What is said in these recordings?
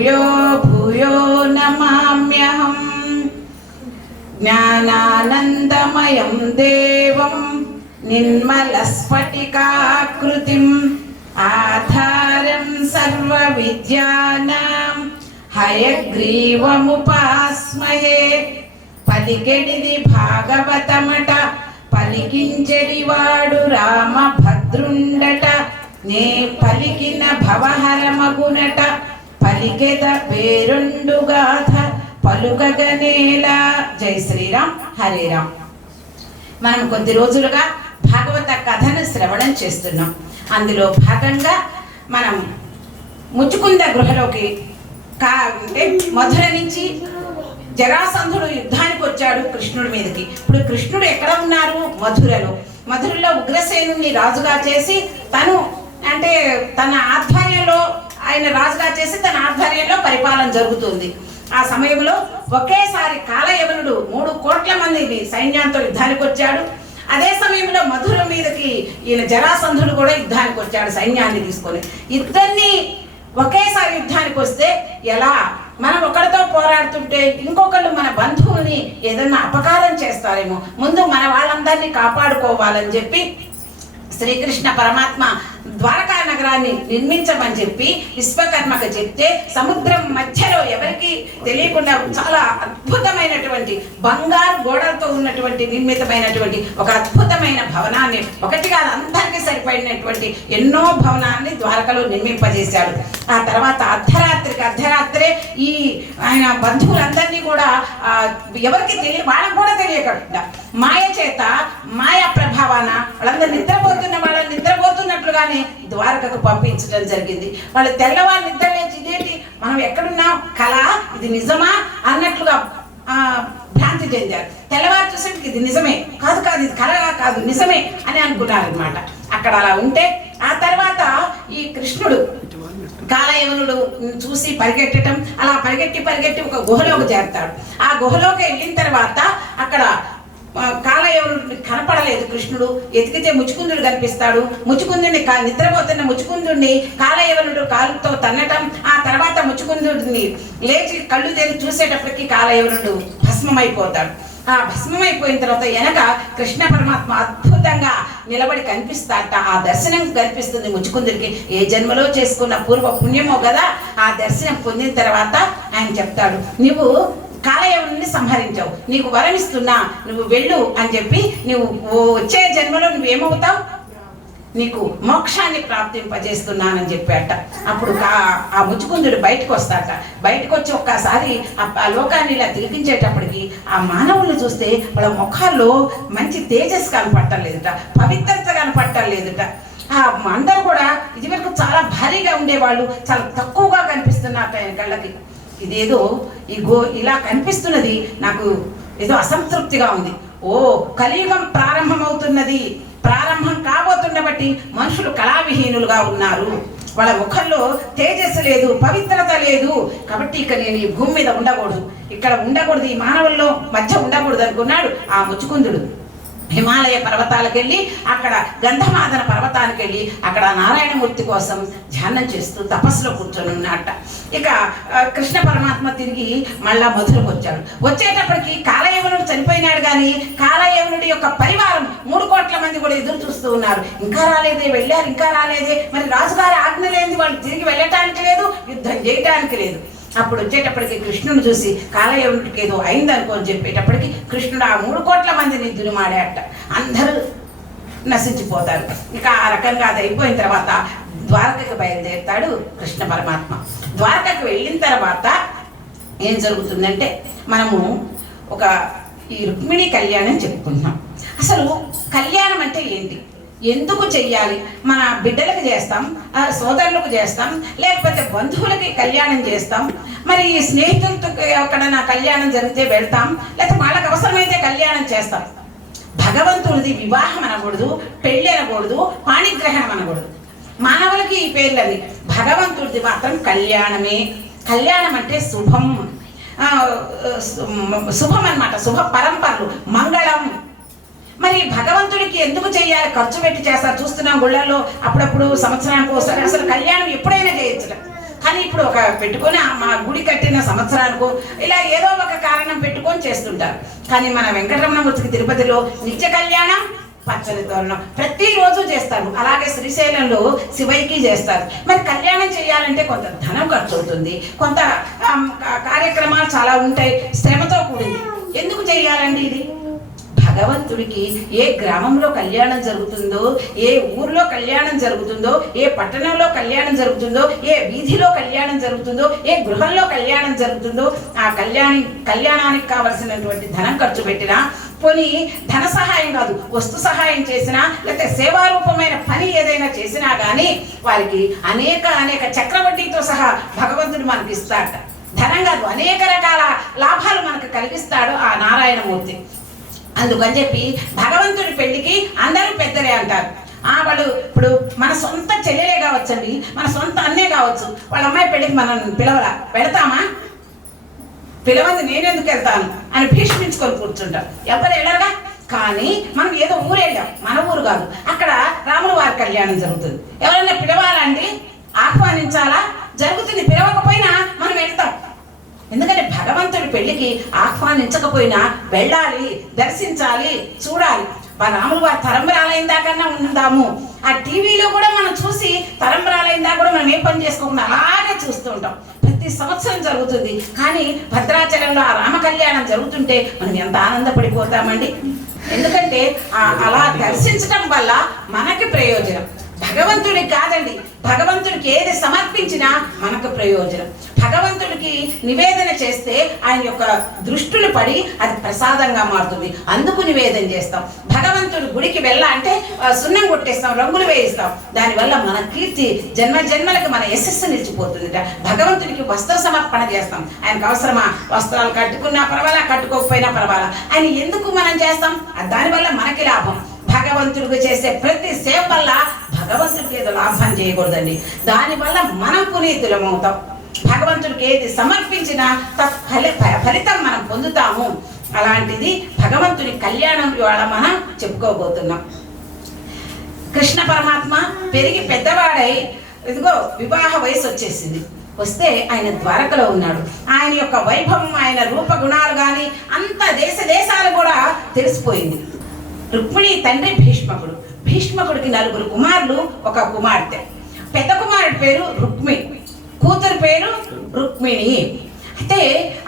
భూయో భూయో నమామ్యహం. జ్ఞానానందమయం దేవం నిర్మలస్ఫటికాకృతిం ఆధారం సర్వ విద్యానాం హయగ్రీవముపాస్మహే. పలికెడిది భాగవతమట పలికించెడివాడు రామభద్రుండట. నే పలికిన భవహరమగునట పలికెద వేరుండు గాథ పలుకగనేలా. జై శ్రీరామ్, హరే రామ్. మనం కొద్ది రోజులుగా భాగవత కథను శ్రవణం చేస్తున్నాం. అందులో భాగంగా మనం ముచుకుంద గృహలోకి అంటే మధుర నుంచి జరాసంధుడు యుద్ధానికి వచ్చాడు కృష్ణుడి మీదకి. ఇప్పుడు కృష్ణుడు ఎక్కడ ఉన్నారు? మధురలో. మధురలో ఉగ్రసేనుని రాజుగా చేసి తను అంటే తన ఆధ్వర్యంలో ఆయన రాజుగా చేసి తన ఆధ్వర్యంలో పరిపాలన జరుగుతుంది. ఆ సమయంలో ఒకేసారి కాలయవనుడు 3 కోట్ల మంది సైన్యంతో యుద్ధానికి వచ్చాడు. అదే సమయంలో మధుర మీదకి ఈయన జరాసంధుడు కూడా యుద్ధానికి వచ్చాడు సైన్యాన్ని తీసుకొని. ఇద్దరిని ఒకేసారి యుద్ధానికి వస్తే ఎలా? మనం ఒకరితో పోరాడుతుంటే ఇంకొకళ్ళు మన బంధువుల్ని ఏదన్నా అపకారం చేస్తారేమో, ముందు మన వాళ్ళందరినీ కాపాడుకోవాలని చెప్పి శ్రీకృష్ణ పరమాత్మ ద్వారకా నగరాన్ని నిర్మించమని చెప్పి విశ్వకర్మకు చెప్తే సముద్రం మధ్యలో ఎవరికి తెలియకుండా చాలా అద్భుతమైనటువంటి బంగారు గోడలతో ఉన్నటువంటి నిర్మితమైనటువంటి ఒక అద్భుతమైన భవనాన్ని, ఒకటి కాదు అందరికీ సరిపడినటువంటి ఎన్నో భవనాన్ని ద్వారకలో నిర్మింపజేశాడు. ఆ తర్వాత అర్ధరాత్రే ఈ ఆయన బంధువులందరినీ కూడా ఎవరికి వాళ్ళకు కూడా తెలియకుండా మాయ చేత మాయా ప్రభావాన వాళ్ళందరూ నిద్రపోతున్నట్లుగానే ద్వారకకు పంపించడం జరిగింది. వాళ్ళు తెల్లవారు నిద్ర లేచి ఇదేంటి మనం ఎక్కడున్నాం, కళ ఇది నిజమా అన్నట్లుగా భ్రాంతి చెందారు. తెల్లవారు చూసేందుకు ఇది నిజమే కాదు, ఇది కళగా కాదు నిజమే అని అనుకున్నారనమాట. అక్కడ అలా ఉంటే ఆ తర్వాత ఈ కృష్ణుడు కాలయవనుడు చూసి పరిగెట్టడం, అలా పరిగెట్టి ఒక గుహలోకి చేరతాడు. ఆ గుహలోకి వెళ్ళిన తర్వాత అక్కడ కాలయవనుడిని కనపడలేదు కృష్ణుడు. ఎతికితే ముచుకుందుడు కనిపిస్తాడు. ముచుకుందుడిని నిద్రపోతున్న ముచుకుందుడిని కాలయవనుడు కాలుతో తన్నటం, ఆ తర్వాత ముచుకుందుడిని లేచి కళ్ళు తెరిచి చూసేటప్పటికి కాలయవనుడు భస్మమైపోతాడు. ఆ భస్మమైపోయిన తర్వాత వెనక కృష్ణ పరమాత్మ అద్భుతంగా నిలబడి కనిపిస్తాడట. ఆ దర్శనం కనిపిస్తుంది ముచుకుందుడికి. ఏ జన్మలో చేసుకున్న పూర్వ పుణ్యమో కదా. ఆ దర్శనం పొందిన తర్వాత ఆయన చెప్తాడు, నువ్వు కాలయవనుని సంహరించావు, నీకు వరం ఇస్తున్నా, నువ్వు వెళ్ళు అని చెప్పి నువ్వు వచ్చే జన్మలో నువ్వేమవుతావు, నీకు మోక్షాన్ని ప్రాప్తింపజేస్తున్నానని చెప్పాట. అప్పుడు ఆ ముచుకుందుడు బయటకు వస్తాట. బయటకు వచ్చి ఒక్కసారి ఆ లోకాన్ని ఇలా తిరిగించేటప్పటికి ఆ మానవులను చూస్తే వాళ్ళ ముఖాల్లో మంచి తేజస్సు కనపట్టలేదుట, పవిత్రత కనపట్టలేదుట. అందరూ కూడా ఇదివరకు చాలా భారీగా ఉండేవాళ్ళు చాలా తక్కువగా కనిపిస్తున్నట్టు ఆయన కళ్ళకి. ఇదేదో ఇలా కనిపిస్తున్నది నాకు ఏదో అసంతృప్తిగా ఉంది. ఓ కలియుగం ప్రారంభమవుతున్నది, ప్రారంభం కాబోతుండబట్టి మనుషులు కళావిహీనులుగా ఉన్నారు, వాళ్ళ ముఖంలో తేజస్సు లేదు, పవిత్రత లేదు. కాబట్టి ఇక నేను ఈ భూమి మీద ఉండకూడదు, ఇక్కడ ఉండకూడదు, ఈ మానవుల్లో మధ్య ఉండకూడదు అనుకున్నాడు ఆ ముచుకుందుడు. హిమాలయ పర్వతాలకు వెళ్ళి అక్కడ గంధమాదన పర్వతానికి వెళ్ళి అక్కడ నారాయణమూర్తి కోసం ధ్యానం చేస్తూ తపస్సులో కూర్చొని ఉన్నట్ట. ఇక కృష్ణ పరమాత్మ తిరిగి మళ్ళా మధురకు వచ్చాడు. వచ్చేటప్పటికి కాలయవనుడు చనిపోయినాడు, కానీ కాలయవనుడి యొక్క పరివారం 3 కోట్ల మంది కూడా ఎదురు చూస్తూ ఉన్నారు. ఇంకా రాలేదే, వెళ్ళారు ఇంకా రాలేదే, మరి రాజుగారి ఆజ్ఞ లేనిది వాళ్ళు తిరిగి వెళ్ళటానికి లేదు, యుద్ధం చేయటానికి లేదు. అప్పుడు వచ్చేటప్పటికి కృష్ణుని చూసి కాలయవనుడికి ఏదో అయిందనుకో అని చెప్పేటప్పటికి కృష్ణుడు ఆ 3 కోట్ల మందిని దునిమాడాట. అందరూ నశించిపోతారు. ఇక ఆ రకంగా అది అయిపోయిన తర్వాత ద్వారకకు బయలుదేరుతాడు కృష్ణ పరమాత్మ. ద్వారకకు వెళ్ళిన తర్వాత ఏం జరుగుతుందంటే మనము ఈ రుక్మిణి కళ్యాణం చెప్పుకుంటున్నాం. అసలు కళ్యాణం అంటే ఏంటి, ఎందుకు చెయ్యాలి? మన బిడ్డలకు చేస్తాం, సోదరులకు చేస్తాం, లేకపోతే బంధువులకి కళ్యాణం చేస్తాం, మరి స్నేహితులతో ఎక్కడైనా కళ్యాణం జరిగితే వెళ్తాం, లేకపోతే వాళ్ళకి అవసరమైతే కళ్యాణం చేస్తాం. భగవంతుడిది వివాహం అనకూడదు, పెళ్ళి అనకూడదు, పాణిగ్రహణం అనకూడదు. మానవులకి ఈ పేర్లని, భగవంతుడిది మాత్రం కళ్యాణమే. కళ్యాణం అంటే శుభం, శుభం అన్నమాట, శుభ పరంపరలు, మంగళం. మరి భగవంతుడికి ఎందుకు చేయాలి? ఖర్చు పెట్టి చేస్తారు, చూస్తున్నాం గుళ్ళల్లో అప్పుడప్పుడు సంవత్సరానికి ఒకసారి. అసలు కళ్యాణం ఎప్పుడైనా చేయొచ్చు, కానీ ఇప్పుడు ఒక పెట్టుకొని మా గుడి కట్టిన సంవత్సరాలకు ఇలా ఏదో ఒక కారణం పెట్టుకొని చేస్తుంటారు. కానీ మన వెంకటరమణమూర్తికి తిరుపతిలో నిత్య కళ్యాణం, పచ్చని తోరణం ప్రతిరోజు చేస్తారు. అలాగే శ్రీశైలంలో శివైకి చేస్తారు. మరి కళ్యాణం చేయాలంటే కొంత ధనం ఖర్చు అవుతుంది, కొంత కార్యక్రమాలు చాలా ఉంటాయి, శ్రమతో కూడింది. ఎందుకు చేయాలండి ఇది? భగవంతుడికి ఏ గ్రామంలో కళ్యాణం జరుగుతుందో, ఏ ఊర్లో కళ్యాణం జరుగుతుందో, ఏ పట్టణంలో కళ్యాణం జరుగుతుందో, ఏ వీధిలో కళ్యాణం జరుగుతుందో, ఏ గృహంలో కళ్యాణం జరుగుతుందో ఆ కళ్యాణానికి కావలసినటువంటి ధనం ఖర్చు పెట్టినా, పోనీ ధన సహాయం కాదు వస్తు సహాయం చేసినా, లేకపోతే సేవారూపమైన పని ఏదైనా చేసినా కానీ వారికి అనేక చక్రవడ్డీతో సహా భగవంతుడు మనకి ఇస్తాడట. ధనం కాదు, అనేక రకాల లాభాలు మనకు కలిగిస్తాడు ఆ నారాయణమూర్తి. అందుకని చెప్పి భగవంతుడి పెళ్లికి అందరూ పెద్దలే అంటారు. వాళ్ళు ఇప్పుడు మన సొంత చెల్లెలే కావచ్చండి, మన సొంత అన్నే కావచ్చు, వాళ్ళ అమ్మాయి పెళ్లికి మనం పిలవలా, పెడతామా? పిలవంది నేనెందుకు వెళ్తాను అని భీష్మించుకొని కూర్చుంటాం. ఎవరు వెళ్ళరుగా. కానీ మనం ఏదో ఊరు వెళ్ళాం, మన ఊరు కాదు, అక్కడ రాముల వారి కళ్యాణం జరుగుతుంది. ఎవరైనా పిలవాలండి, ఆహ్వానించాలా? జరుగుతుంది. పిలవకపోయినా మనం వెళ్తాం. ఎందుకంటే భగవంతుడి పెళ్లికి ఆహ్వానించకపోయినా వెళ్ళాలి, దర్శించాలి, చూడాలి. రాములు వారి తరంబరాలైందాకన్నా ఉందాము. ఆ టీవీలో కూడా మనం చూసి తరంబరాలైందా కూడా మనం ఏ పని చేసుకోకుండా అలాగే చూస్తూ ఉంటాం. ప్రతి సంవత్సరం జరుగుతుంది. కానీ భద్రాచలంలో ఆ రామ కళ్యాణం జరుగుతుంటే మనం ఎంత ఆనందపడిపోతామండి. ఎందుకంటే అలా దర్శించడం వల్ల మనకి ప్రయోజనం, భగవంతుడికి కాదండి. భగవంతుడికి ఏది సమర్పించినా మనకు ప్రయోజనం. భగవంతుడికి నివేదన చేస్తే ఆయన యొక్క దృష్టిలు పడి అది ప్రసాదంగా మారుతుంది. అందుకు నివేదన చేస్తాం. భగవంతుడి గుడికి అంటే సున్నం కొట్టేస్తాం, రంగులు వేయిస్తాం. దానివల్ల మన కీర్తి జన్మలకు మన యశస్సు నిలిచిపోతుందిట. భగవంతుడికి వస్త్ర సమర్పణ చేస్తాం. ఆయనకు అవసరమా? వస్త్రాలు కట్టుకున్నా పర్వాలా, కట్టుకోకపోయినా పర్వాలా, ఆయన ఎందుకు మనం చేస్తాం? దానివల్ల మనకి లాభం. భగవంతుడికి చేసే ప్రతి సేవ వల్ల భగవంతుడికి ఏదో లాభం చేయకూడదండి. దానివల్ల మనం పునీతులం అవుతాం. భగవంతుడికి ఏది సమర్పించినా ఫలితం మనం పొందుతాము. అలాంటిది భగవంతుడి కళ్యాణం ఇవాళ మనం చెప్పుకోబోతున్నాం. కృష్ణ పరమాత్మ పెరిగి పెద్దవాడై ఇదిగో వివాహ వయసు వచ్చేసింది. వస్తే ఆయన ద్వారకలో ఉన్నాడు. ఆయన యొక్క వైభవం, ఆయన రూపగుణాలు కానీ అంత దేశాలు కూడా తెలిసిపోయింది. రుక్మిణి తండ్రి భీష్మకుడు. భీష్మకుడికి 4 కుమారులు, 1 కుమార్తె. పెద్ద కుమారుడి పేరు రుక్మిణి, కూతురు పేరు రుక్మిణి. అయితే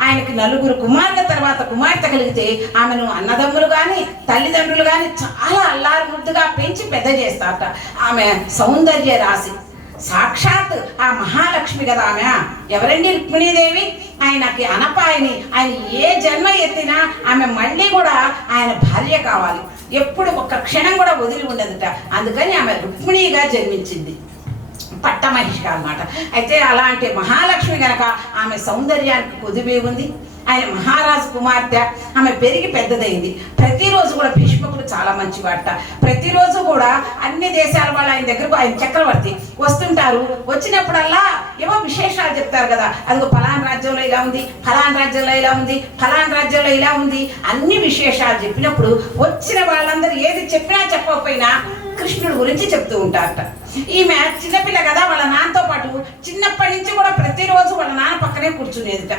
ఆయనకి 4 కుమారుల తర్వాత కుమార్తె కలిగితే ఆమెను అన్నదమ్ములు కానీ తల్లిదండ్రులు కానీ చాలా అల్లారు ముద్దుగా పెంచి పెద్ద చేస్తారట. ఆమె సౌందర్య రాశి, సాక్షాత్ ఆ మహాలక్ష్మి కదా ఆమె. ఎవరండి రుక్మిణీదేవి? ఆయనకి అనపాయని. ఆయన ఏ జన్మ ఎత్తినా ఆమె మళ్ళీ కూడా ఆయన భార్య కావాలి, ఎప్పుడు ఒక్క క్షణం కూడా వదిలి ఉండదుట. అందుకని ఆమె రుక్మిణిగా జన్మించింది, పట్టమహిష అన్నమాట. అయితే అలాంటి మహాలక్ష్మి గనక ఆమె సౌందర్యానికి కొద్దివే ఉంది. ఆయన మహారాజు కుమార్తె, ఆమె పెరిగి పెద్దదైంది. ప్రతిరోజు కూడా భీష్మకుడు చాలా మంచివాట. ప్రతిరోజు కూడా అన్ని దేశాల వాళ్ళు ఆయన దగ్గరకు, ఆయన చక్రవర్తి వస్తుంటారు. వచ్చినప్పుడల్లా ఏవో విశేషాలు చెప్తారు కదా. అదిగో ఫలానా రాజ్యంలో ఇలా ఉంది, ఫలానా రాజ్యంలో ఇలా ఉంది, ఫలానా రాజ్యంలో ఇలా ఉంది, అన్ని విశేషాలు చెప్పినప్పుడు వచ్చిన వాళ్ళందరూ ఏది చెప్పినా చెప్పకపోయినా కృష్ణుడి గురించి చెప్తూ ఉంటారట. ఈమె చిన్నపిల్ల కదా, వాళ్ళ నాన్నతో పాటు చిన్నప్పటి నుంచి కూడా ప్రతిరోజు వాళ్ళ నాన్న పక్కనే కూర్చునేదిట.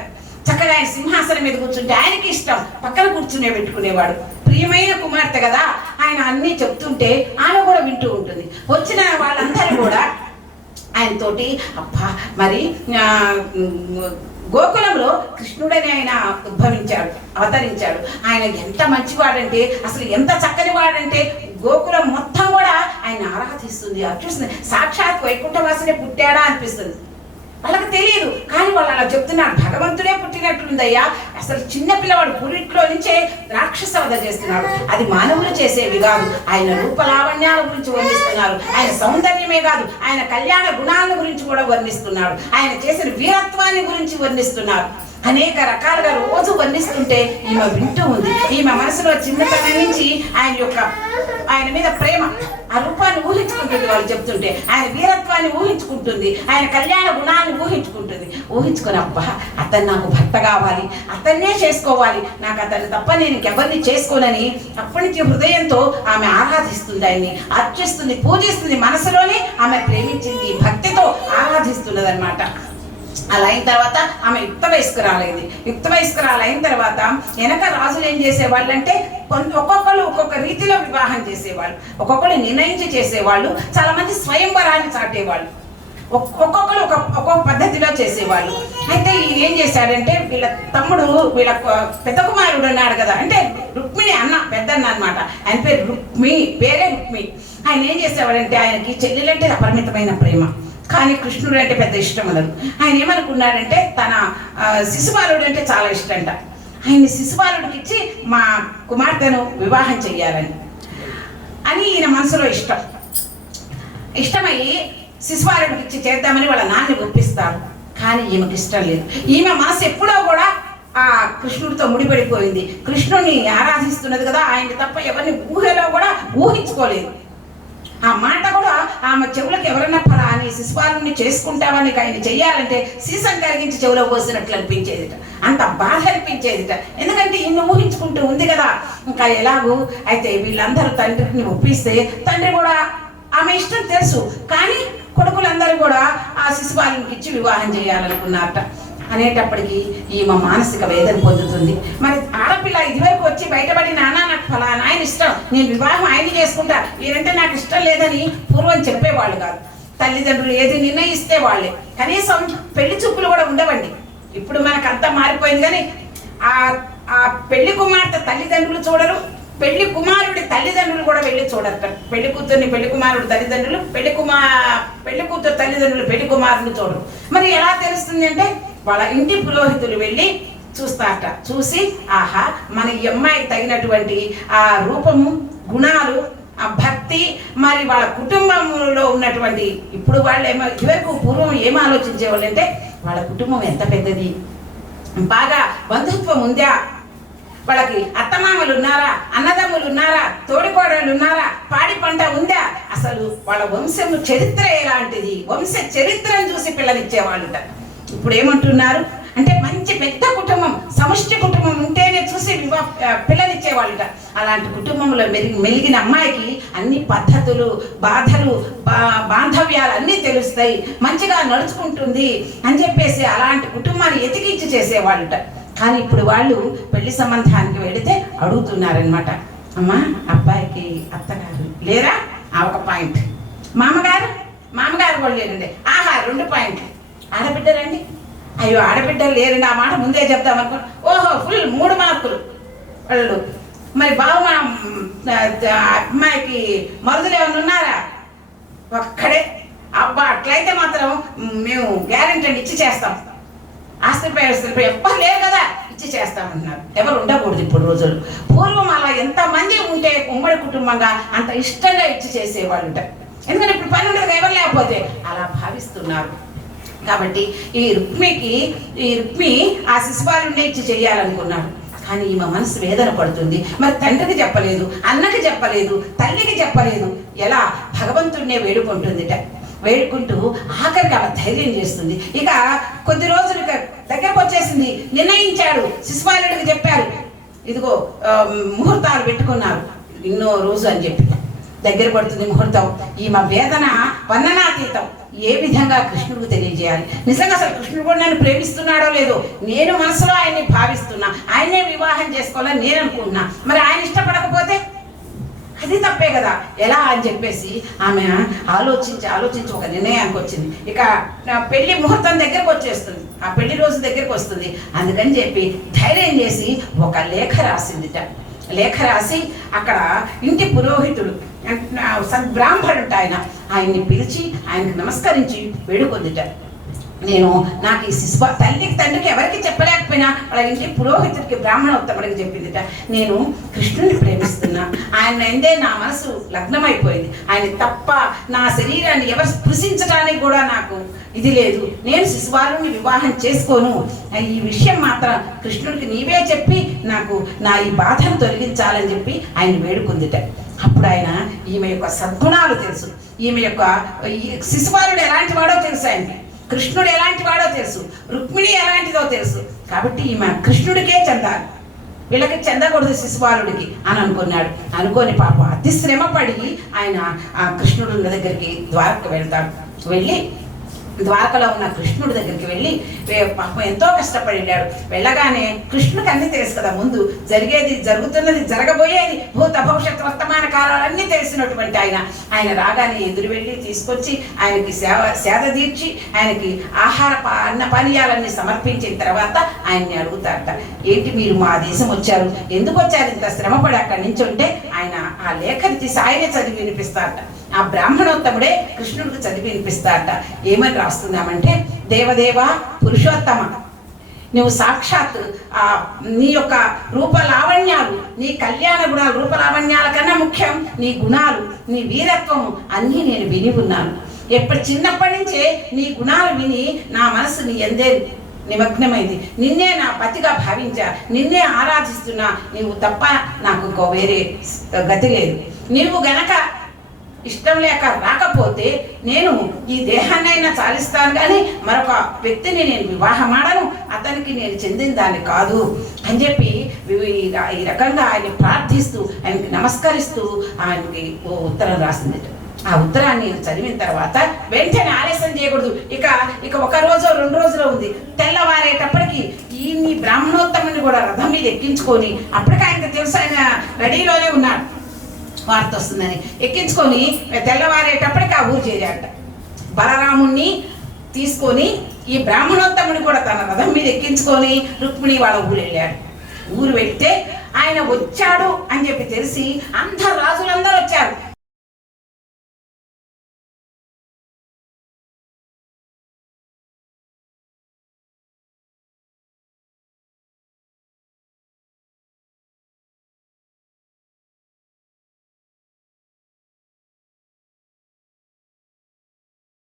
చక్కగా ఆయన సింహాసనం మీద కూర్చుంటే ఆయనకి ఇష్టం, పక్కన కూర్చునే పెట్టుకునేవాడు. ప్రియమైన కుమార్తె కదా, ఆయన అన్నీ చెప్తుంటే ఆమె కూడా వింటూ ఉంటుంది. వచ్చిన వాళ్ళందరూ కూడా ఆయనతోటి అబ్బా మరి గోకులంలో కృష్ణుడని ఆయన అవతరించాడు. ఆయన ఎంత మంచివాడంటే, అసలు ఎంత చక్కని వాడంటే గోకులం మొత్తం కూడా ఆయన ఆరాధిస్తుంది, అర్చిస్తుంది. సాక్షాత్ వైకుంఠవాసునే పుట్టాడా అనిపిస్తుంది. వాళ్ళకి తెలియదు, కానీ వాళ్ళు అలా చెప్తున్నారు. భగవంతుడే పుట్టినట్లుందయ్యా, అసలు చిన్నపిల్లవాడు పురిట్లో నుంచే రాక్షస వధ చేస్తున్నాడు, అది మానవులు చేసేవి కాదు. ఆయన రూపలావణ్యాల గురించి వర్ణిస్తున్నారు. ఆయన సౌందర్యమే కాదు, ఆయన కళ్యాణ గుణాల గురించి కూడా వర్ణిస్తున్నాడు. ఆయన చేసిన వీరత్వాన్ని గురించి వర్ణిస్తున్నారు. అనేక రకాలుగా రోజు వర్ణిస్తుంటే ఈమె వింటూ ఉంది. ఈమె మనసులో చిన్నతనం నుంచి ఆయన మీద ప్రేమ, ఆ రూపాన్ని ఊహించుకుంటుంది. వాళ్ళు చెప్తుంటే ఆయన వీరత్వాన్ని ఊహించుకుంటుంది, ఆయన కళ్యాణ గుణాన్ని ఊహించుకుని అబ్బా అతను నాకు భర్త కావాలి, అతన్నే చేసుకోవాలి, నాకు అతను తప్ప నేను ఇంకెవరిని చేసుకోనని అప్పటి నుంచి హృదయంతో ఆమె ఆరాధిస్తుంది, ఆయన్ని అర్చిస్తుంది, పూజిస్తుంది. మనసులోనే ఆమె ప్రేమించింది, భక్తితో ఆరాధిస్తున్నది అనమాట. అలా అయిన తర్వాత ఆమె యుక్త వయస్కురాలైంది. యుక్త వయస్కురాలైన తర్వాత వెనక రాజులు ఏం చేసేవాళ్ళు అంటే ఒక్కొక్కరు ఒక్కొక్క రీతిలో వివాహం చేసేవాళ్ళు, ఒక్కొక్కరు నిర్ణయించి చేసేవాళ్ళు, చాలా మంది స్వయంవరాన్ని చాటేవాళ్ళు, ఒక్కొక్కరు ఒక్కొక్క పద్ధతిలో చేసేవాళ్ళు. అయితే ఈయన ఏం చేశాడంటే వీళ్ళ తమ్ముడు, వీళ్ళ పెద్ద కుమారుడు ఉన్నాడు కదా, అంటే రుక్మిణి అన్న, పెద్దన్న అనమాట, ఆయన పేరు పేరే రుక్మి. ఆయన ఏం చేసేవాడంటే ఆయనకి చెల్లెలంటే అపరిమితమైన ప్రేమ, కానీ కృష్ణుడు అంటే పెద్ద ఇష్టం ఉండదు. ఆయన ఏమనుకున్నాడంటే తన శిశుపాలుడు అంటే చాలా ఇష్టంట. ఆయన్ని శిశుపాలుడికి ఇచ్చి మా కుమార్తెను వివాహం చెయ్యాలని ఈయన మనసులో ఇష్టమయ్యి శిశుపాలుడికి ఇచ్చి చేద్దామని వాళ్ళ నాన్ని ఒప్పిస్తారు. కానీ ఈమెకి ఇష్టం లేదు. ఈమె మనసు ఎప్పుడో కూడా ఆ కృష్ణుడితో ముడిపడిపోయింది. కృష్ణుడిని ఆరాధిస్తున్నది కదా, ఆయన తప్ప ఎవరిని ఊహలో కూడా ఊహించుకోలేదు. ఆ మాట కూడా ఆమె చెవులకు ఎవరన్నా ఫలాని శిశుపాలుని చేసుకుంటావని ఆయన చెయ్యాలంటే సీసం కరిగించి చెవులో పోసినట్లు అనిపించేదిట, అంత బాధ అనిపించేదిట. ఎందుకంటే ఇన్ని ఊహించుకుంటూ ఉంది కదా, ఇంకా ఎలాగూ. అయితే వీళ్ళందరూ తండ్రిని ఒప్పిస్తే తండ్రి కూడా ఆమె ఇష్టం తెలుసు, కానీ కొడుకులందరూ కూడా ఆ శిశుపాలునికి ఇచ్చి వివాహం చేయాలనుకున్నారట. అనేటప్పటికీ ఈమె మానసిక వేదన పొందుతుంది. మరి ఆడపిల్ల ఇదివరకు వచ్చి బయటపడి నాన్న నాకు ఫలానా ఆయన ఇష్టం, నేను వివాహం ఆయన చేసుకుంటా, ఈయనంటే నాకు ఇష్టం లేదని పూర్వం చెప్పేవాళ్ళు కాదు. తల్లిదండ్రులు ఏది నిర్ణయిస్తే వాళ్ళే. కనీసం పెళ్లి చూపులు కూడా ఉండవండి. ఇప్పుడు మనకు అంతా మారిపోయింది. కానీ ఆ పెళ్లి కుమార్తె తల్లిదండ్రులు చూడరు, పెళ్లి కుమారుడి తల్లిదండ్రులు కూడా వెళ్ళి చూడరు. పెళ్లి కూతుర్ని పెళ్లి కుమారుడు తల్లిదండ్రులు, పెళ్లి కూతురు తల్లిదండ్రులు పెళ్లి కుమారుని చూడరు. మరి ఎలా తెలుస్తుంది అంటే వాళ్ళ ఇంటి పురోహితులు వెళ్ళి చూస్తారట. చూసి ఆహా మన ఈ అమ్మాయికి తగినటువంటి ఆ రూపము, గుణాలు, ఆ భక్తి, మరి వాళ్ళ కుటుంబంలో ఉన్నటువంటి, ఇప్పుడు వాళ్ళు ఇదివరకు పూర్వం ఏం ఆలోచించేవాళ్ళు అంటే వాళ్ళ కుటుంబం ఎంత పెద్దది, బాగా బంధుత్వం ఉందా, వాళ్ళకి అత్తమామలు ఉన్నారా, అన్నదమ్ములు ఉన్నారా, తోడికోడళ్ళు ఉన్నారా, పాడి పంట ఉందా, అసలు వాళ్ళ వంశం చరిత్ర ఎలాంటిది, వంశ చరిత్రను చూసి పిల్లనిచ్చేవాళ్ళుట. ఇప్పుడు ఏమంటున్నారు అంటే మంచి పెద్ద కుటుంబం, సమష్టి కుటుంబం ఉంటేనే చూసి పిల్లనిచ్చేవాళ్ళుట. అలాంటి కుటుంబంలో మెలిగిన అమ్మాయికి అన్ని పద్ధతులు, బాధలు, బాంధవ్యాలు అన్నీ తెలుస్తాయి, మంచిగా నడుచుకుంటుంది అని చెప్పేసి అలాంటి కుటుంబాన్ని ఎతికించి చేసేవాళ్ళుట. కానీ ఇప్పుడు వాళ్ళు పెళ్లి సంబంధానికి వెళితే అడుగుతున్నారనమాట, అమ్మా అబ్బాయికి అత్తగారు లేరా, ఆ ఒక పాయింట్, మామగారు కూడా లేరండి, ఆహా 2 పాయింట్లు, ఆడబిడ్డరండి, అయ్యో ఆడబిడ్డలు లేరండి, ఆ మాట ముందే చెప్తాం అనుకో, ఓహో ఫుల్ 3 మార్కులు వాళ్ళు. మరి బాబు మా అమ్మాయికి మరుదులు ఏమైనా ఉన్నారా, ఒక్కడే, అబ్బా అట్లయితే మాత్రం మేము గ్యారెంటీ అండి ఇచ్చి చేస్తాం, ఆస్తిపై ఎవ్వరు లేరు కదా ఇచ్చి చేస్తామంటున్నారు. ఎవరు ఉండకూడదు ఇప్పుడు రోజులు. పూర్వం అలా ఎంతమంది ఉంటే ఉమ్మడి కుటుంబంగా అంత ఇష్టంగా ఇచ్చి చేసేవాళ్ళుట. ఎందుకంటే ఇప్పుడు పని ఉండదు, ఎవరు లేకపోతే అలా భావిస్తున్నారు. కాబట్టి ఈ రుక్మి ఆ శిశుపాలునే ఇచ్చి చేయాలనుకున్నాడు. కానీ ఈమె మనసు వేదన పడుతుంది. మరి తండ్రికి చెప్పలేదు, అన్నకి చెప్పలేదు, తల్లికి చెప్పలేదు. ఎలా భగవంతుడినే వేడుకుంటుందిట. వేడుకుంటూ ఆఖరికి ఆమె ధైర్యం చేస్తుంది. ఇక కొద్ది రోజులు దగ్గరకు వచ్చేసింది. నిర్ణయించాడు, శిశుపాలుడికి చెప్పారు, ఇదిగో ముహూర్తాలు పెట్టుకున్నారు, ఎన్నో రోజు అని చెప్పి దగ్గర పడుతుంది ముహూర్తం. ఈమె వేదన వర్ణనాతీతం. ఏ విధంగా కృష్ణుడికి తెలియజేయాలి, నిజంగా అసలు కృష్ణుడు కూడా నన్ను ప్రేమిస్తున్నాడో లేదో, నేను మనసులో ఆయన్ని భావిస్తున్నా, ఆయనే వివాహం చేసుకోవాలని నేను అనుకుంటున్నా, మరి ఆయన ఇష్టపడకపోతే అది తప్పే కదా, ఎలా అని చెప్పేసి ఆమె ఆలోచించి ఒక నిర్ణయానికి వచ్చింది. ఇక పెళ్లి ముహూర్తం దగ్గరకు వచ్చేస్తుంది, ఆ పెళ్లి రోజు దగ్గరకు వస్తుంది. అందుకని చెప్పి ధైర్యం చేసి ఒక లేఖ రాసిందిట. లేఖ రాసి అక్కడ ఇంటి పురోహితుడు సద్బ్రాహ్మణుడు ఆయన్ని పిలిచి ఆయనకు నమస్కరించి వేడుకొందిట. నాకు ఈ తల్లికి తండ్రికి ఎవరికి చెప్పలేకపోయినా వాళ్ళ ఇంటి పురోహితుడికి బ్రాహ్మణోత్తముడికి చెప్పిందిట, నేను కృష్ణుని ప్రేమిస్తున్నా, ఆయన ఎందే నా మనసు లగ్నమైపోయింది, ఆయన తప్ప నా శరీరాన్ని ఎవరు స్పృశించడానికి కూడా నాకు ఇది లేదు, నేను శిశుపాలుని వివాహం చేసుకోను, ఈ విషయం మాత్రం కృష్ణుడికి నీవే చెప్పి నాకు నా ఈ బాధను తొలగించాలని చెప్పి ఆయన వేడుకుందిట. అప్పుడు ఆయన ఈమె యొక్క సద్గుణాలు తెలుసు, ఈమె యొక్క శిశుపాలుడు ఎలాంటి వాడో తెలుసు, ఆయనకి కృష్ణుడు ఎలాంటి వాడో తెలుసు, రుక్మిణి ఎలాంటిదో తెలుసు. కాబట్టి ఈమె కృష్ణుడికే చెందాలి, వీళ్ళకి చెందకూడదు శిశుపాలుడికి అని అనుకున్నాడు. అనుకోని పాపం అతి శ్రమ పడి ఆయన ఆ కృష్ణుడు దగ్గరికి ద్వారకు వెళ్తాడు. వెళ్ళి ద్వారకలో ఉన్న కృష్ణుడి దగ్గరికి వెళ్ళి పాపం ఎంతో కష్టపడి వెళ్ళాడు. వెళ్ళగానే కృష్ణుడికి అన్నీ తెలుసు కదా, ముందు జరిగేది, జరుగుతున్నది, జరగబోయేది, భూత భవిష్యత్ వర్తమాన కాలాలన్నీ తెలిసినటువంటి ఆయన రాగానే ఎదురు వెళ్ళి తీసుకొచ్చి ఆయనకి సేద తీర్చి ఆయనకి ఆహార అన్న పానీయాలన్నీ సమర్పించిన తర్వాత ఆయన్ని అడుగుతారట, ఏంటి మీరు మా దేశం వచ్చారు, ఎందుకు వచ్చారు, ఇంత శ్రమపడి అక్కడి నుంచి ఉంటే ఆయన ఆ లేఖని తీసి ఆయనే చదివి వినిపిస్తారట. ఆ బ్రాహ్మణోత్తముడే కృష్ణుడికి చదివి వినిపిస్తారట. ఏమని రాస్తున్నామంటే, దేవదేవ పురుషోత్తమ, నువ్వు సాక్షాత్ నీ యొక్క రూపలావణ్యాలు, నీ కళ్యాణ గుణాలు, రూపలావణ్యాల కన్నా ముఖ్యం నీ గుణాలు, నీ వీరత్వము అన్నీ నేను విని ఉన్నాను. చిన్నప్పటి నుంచే నీ గుణాలు విని నా మనసు నీ ఎందే నిమగ్నమైంది. నిన్నే నా పతిగా భావించా, నిన్నే ఆరాధిస్తున్నా, నీవు తప్ప నాకు ఇంకో వేరే గతి లేదు. నీవు గనక ఇష్టం లేక రాకపోతే నేను ఈ దేహాన్నైనా చాలిస్తాను, కానీ మరొక వ్యక్తిని నేను వివాహమాడను, అతనికి నేను చెందిన దాన్ని కాదు అని చెప్పి ఈ రకంగా ఆయన ప్రార్థిస్తూ ఆయనకి నమస్కరిస్తూ ఆయనకి ఓ ఉత్తరం రాసింది. ఆ ఉత్తరాన్ని చదివిన తర్వాత వెంటనే ఆలస్యం చేయకూడదు. ఇక ఒక రోజు 2 రోజులు ఉంది. తెల్లవారేటప్పటికి ఈ బ్రాహ్మణోత్తముని కూడా రథం మీద ఎక్కించుకొని, అప్పటికి ఆయనకు తెలుసు ఆయన రెడీలోనే ఉన్నాడు, వార్త వస్తుందని ఎక్కించుకొని తెల్లవారేటప్పటికి ఆ ఊరు చేరాట. బలరాముణ్ణి తీసుకొని ఈ బ్రాహ్మణోత్తముని కూడా తన రథం మీద ఎక్కించుకొని రుక్మిణి వాళ్ళ ఊరు వెళ్ళాడు. ఊరు వెళ్తే ఆయన వచ్చాడు అని చెప్పి తెలిసి రాజులందరూ వచ్చారు.